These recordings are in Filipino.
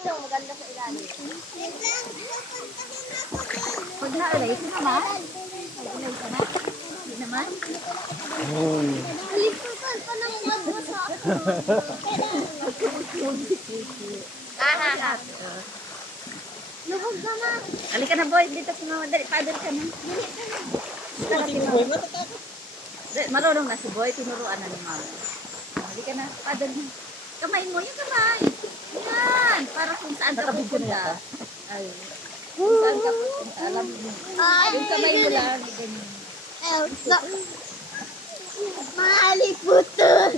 Ito, maganda sa ilalim. Pag na-alay, ito naman. Alay ka na. Hindi naman. Aliputan pa ng magbasa. Lubog ka na. Halika na boy, dito si mama. Dali, paddle ka na. Marunong na si boy, tinuruan na ni mama. Halika na, paddle na. Kamay mo, yung kamay. Yan, para kung saan ka pupunta. Ay, kung saan ka pupunta. Alam mo. Yung kamay mo lang, ganyan. Maliputan.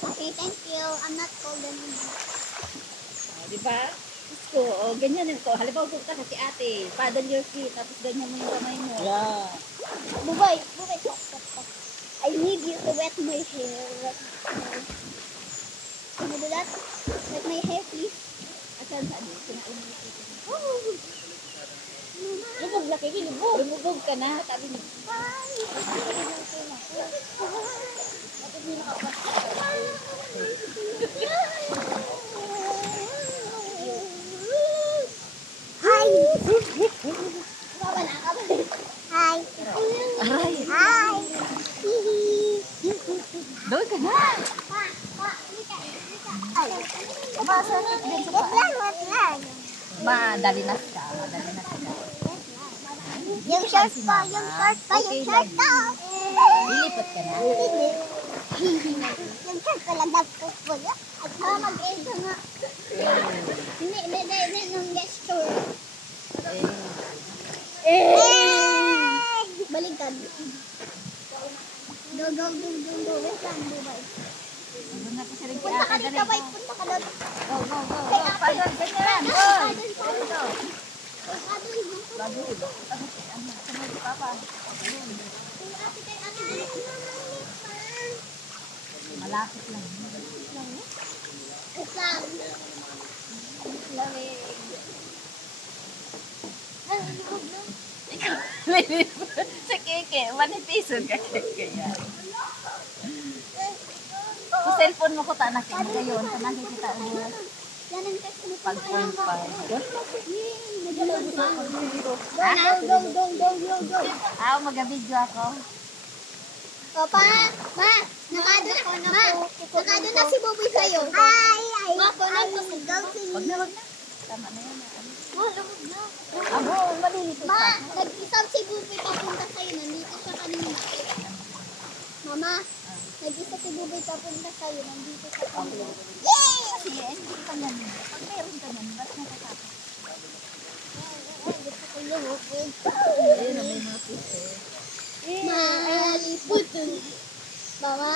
Okay, thank you. I'm not cold anymore. Diba? Isko, o ganyan ko. Halimbawa pupunta ka si ate. Paddle your feet, tapos ganyan mo yung kamay mo. Yeah. Bubay, stop. I need you to wet my hair. Can you do that? Wet my hair, please. Asan saan mo? Kinain mo ito. Lubog na kayo, lubog. Lumubog ka na, sabi niyo. Hi! Hi! Aray! Hi! Doon ka na! Masakit din sa paa. Madalinas ka. Yung short pa, yung short pa. Lilipat ka na. Yung short pa lang dapat po. At mag-end nga. Hindi, nung gesture. Baliktad. Go. Wait lang, Dubai. Doon na kasi rin Punta ka dito, bay. Punta ka doon. Go. Paddle, ganyan. Go. Dito. Baduy. Sunod si Papa. Malapit lang. Isang. Lamig. Sa keke, manipison ka keke yan. Kung cellphone mo ko tanak mo ngayon, nakikita mo Yan ang text mo. pag point pa. Go. Mag-video ako. Opa, ma, nakado na si Bobby sa'yo. Ay. Ma, punan mo si Gauzy. Wag na. Tama na yan. Lubog na. Abo, malilito Ma, pa. nag-isang si Bobby papunta sa'yo. Nandito siya kanina. Mama, nag-isa si Bobby papunta sa'yo. Nandito siya kanina. Yay! Kasi hindi ka yan. Pag meron ka yan, ba't natatapos? Gusto ko lumubog. Ayun, may mga piste. Maliputan. Mama.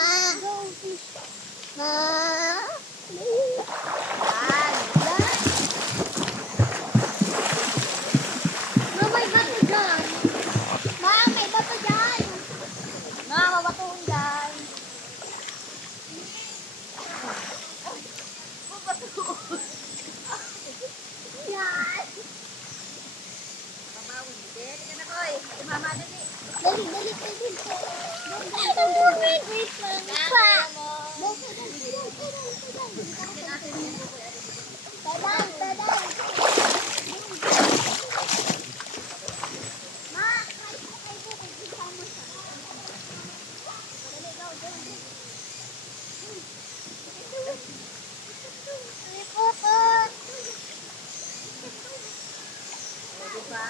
Ma. Ma, may bato dyan. Ma, may bato dyan. Ma, mabatuhon dyan. Yan. Babawin. Dali ka na, Koy. Si Mama, dali. Dali. Wait lang. Pa. Tadang. Ma, kahit po kayo po, kung isama siya. Dali, go. Liputan. Diba?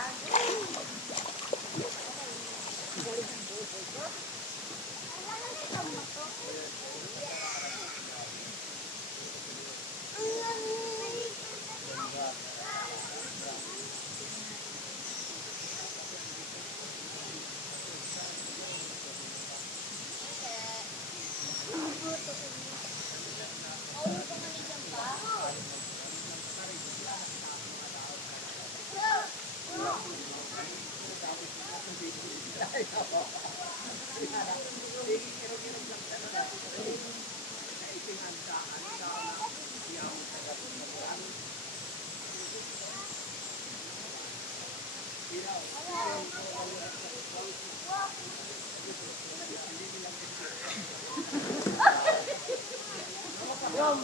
Pag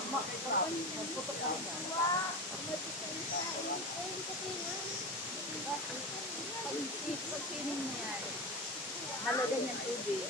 sining mo yan, halo ganyan tubig.